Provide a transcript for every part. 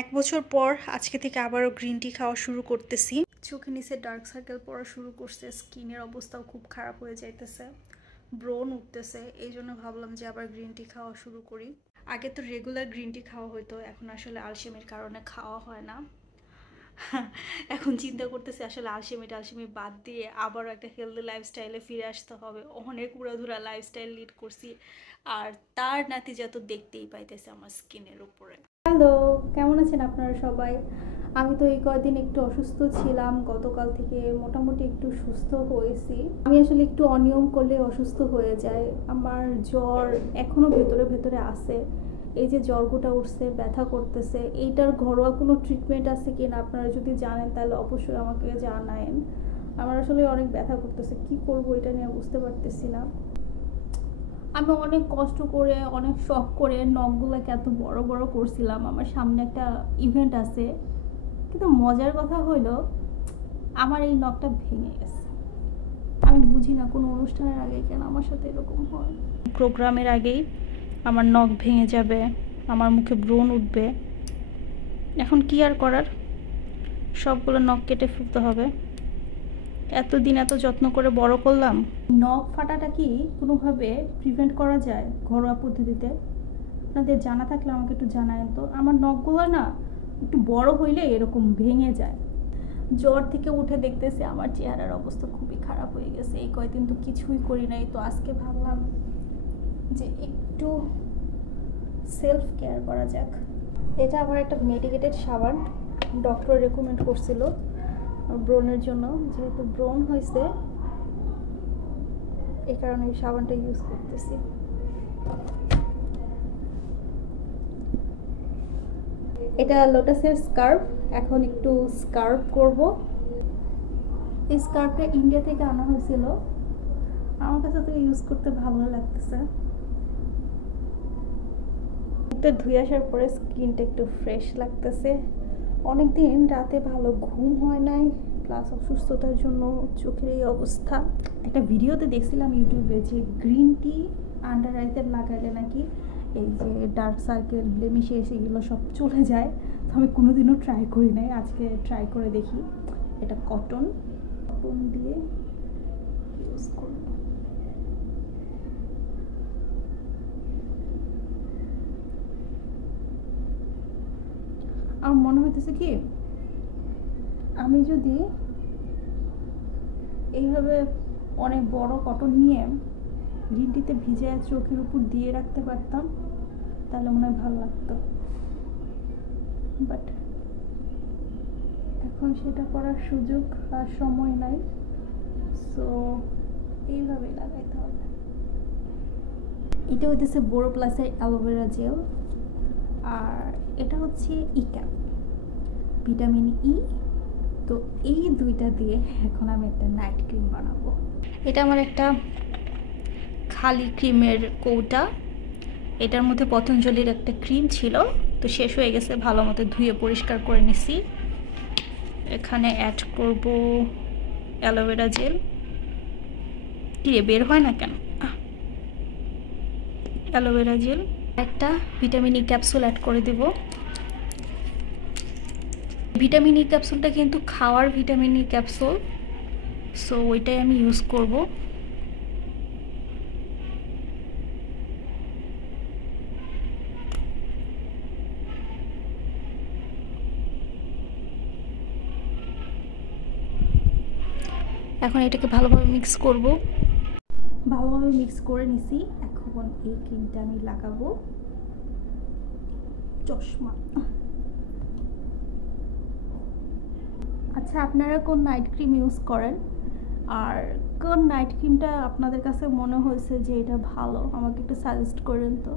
এক বছর পর আজকে থেকে আবারও গ্রিন টি খাওয়া শুরু করতেছি। চোখে নিচে ডার্ক সার্কেল পড়া শুরু করছে, স্কিনের অবস্থাও খুব খারাপ হয়ে যাইতেছে, ব্রণ উঠতেছে। এই জন্য ভাবলাম যে আবার গ্রিন টি খাওয়া শুরু করি। আগে তো রেগুলার গ্রিন টি খাওয়া হতো, এখন আসলে আলসেমির কারণে খাওয়া হয় না। এখন চিন্তা করতেছি আসলে আলসেমি বাদ দিয়ে আবারও একটা হেলদি লাইফস্টাইলে ফিরে আসতে হবে। অনেক উড়াধুরা লাইফস্টাইল লিড করছি, আর তার নাতিজা তো দেখতেই পাইতেছে আমার স্কিনের উপরে। হ্যালো, কেমন আছেন আপনারা সবাই? আমি তো এই কয়েকদিন একটু অসুস্থ ছিলাম, গতকাল থেকে মোটামুটি একটু সুস্থ হয়েছি। আমি আসলে একটু অনিয়ম করলে অসুস্থ হয়ে যায়। আমার জ্বর এখনো ভেতরে ভেতরে আছে। এই যে জ্বরগুটা উঠছে, ব্যথা করতেছে, এইটার ঘরোয়া কোনো ট্রিটমেন্ট আছে কি না আপনারা যদি জানেন তাহলে অবশ্যই আমাকে জানায়েন। আমার আসলে অনেক ব্যথা করতেছে, কি করব এটা নিয়ে বুঝতে পারতেছি না। আমি অনেক কষ্ট করে, অনেক শখ করে নখগুলোকে এত বড় বড় করছিলাম। আমার সামনে একটা ইভেন্ট আছে, কিন্তু মজার কথা হলো আমার এই নখটা ভেঙে গেছে। আমি বুঝি না কোনো অনুষ্ঠানের আগে কেন আমার সাথে এরকম হয়। প্রোগ্রামের আগেই আমার নখ ভেঙে যাবে, আমার মুখে ব্রণ উঠবে। এখন কি আর করার, সবগুলো নখ কেটে ফেলতে হবে। এতদিন এত যত্ন করে বড় করলাম। নখ ফাটাটা কি কোনোভাবে প্রিভেন্ট করা যায় ঘরোয়া পদ্ধতিতে? আপনাদের জানা থাকলে আমাকে একটু জানায়েন তো। আমার নখগুলো না একটু বড় হইলে এরকম ভেঙে যায়। জ্বর থেকে উঠে দেখতেছি আমার চেহারার অবস্থা খুবই খারাপ হয়ে গেছে। এই কয়েকদিন তো কিছুই করি নাই, তো আজকে ভাবলাম যে একটু সেলফ কেয়ার করা যাক। এটা আমার একটা মেডিকেটেড সাবান, ডক্টর রেকমেন্ড করছিল ব্রণের জন্য। যেহেতু ব্রণ হয়েছে এই কারণে এই সাবানটা ইউজ করতেছি। এটা লোটাসের স্কার্ফ। এখন একটু স্কার্ফ করব। এই স্কার্ফটা ইন্ডিয়া থেকে আনা হয়েছিল, আমার কাছে তো ইউজ করতে ভালো লাগতেছে। একটা ধুয়ে আসার পরে স্কিনটা একটু ফ্রেশ লাগতেছে। অনেকদিন রাতে ভালো ঘুম হয় নাই, প্লাস অসুস্থতার জন্য চোখের এই অবস্থা। একটা ভিডিওতে দেখছিলাম ইউটিউবে যে গ্রিন টি আন্ডার আইতে লাগালে নাকি এই যে ডার্ক সার্কেল, ব্লেমিশ এগুলো সব চলে যায়। তো আমি কোনোদিনও ট্রাই করি নাই, আজকে ট্রাই করে দেখি। এটা কটন দিয়ে ইউজ করব। আমার মনে হইতেছে কি আমি যদি এইভাবে অনেক বড় কটন নিয়ে গ্রিন টিতে ভিজে চোখের উপর দিয়ে রাখতে পারতাম তাহলে মনে হয় ভালো লাগতো, বাট এখন সেটা করার সুযোগ আর সময় নাই। সো এইভাবেই লাগাইতে হবে। এটা হইতেছে বোরো প্লাসের অ্যালোভেরা জেল, আর এটা হচ্ছে ইক্যাপ ভিটামিন ই। তো এই দুইটা দিয়ে এখন আমি একটা নাইট ক্রিম বানাবো। এটা আমার একটা খালি ক্রিমের কৌটা। এটার মধ্যে পতঞ্জলির একটা ক্রিম ছিল, তো শেষ হয়ে গেছে, ভালো মতো ধুয়ে পরিষ্কার করে নিছি। এখানে অ্যাড করব অ্যালোভেরা জেল। কি রে, বের হয় না কেন? অ্যালোভেরা জেল, একটা ভিটামিন ই ক্যাপসুল অ্যাড করে দেব। ভিটামিন ই ক্যাপসুলটা কিন্তু খাওয়ার ভিটামিন ই ক্যাপসুল, সো ওইটাই আমি ইউজ করব। এখন এটাকে ভালোভাবে মিক্স করব। ভালোভাবে মিক্স করে নিছি। এখন এই ক্রিমটা আমি লাগাবো। চশমা। আচ্ছা, আপনারা কোন নাইট ক্রিম ইউজ করেন, আর কোন নাইট ক্রিমটা আপনাদের কাছে মনে হয়েছে যে এটা ভালো, আমাকে একটু সাজেস্ট করেন তো।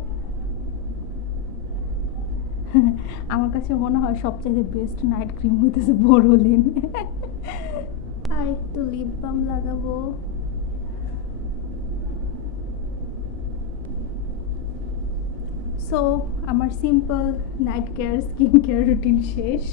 আমার কাছে মনে হয় সবচেয়ে বেস্ট নাইট ক্রিম হইতেছে বোরোলিন। আর একটু লিপ বাম লাগাবো। সো আমার simple night care skin care routine শেষ।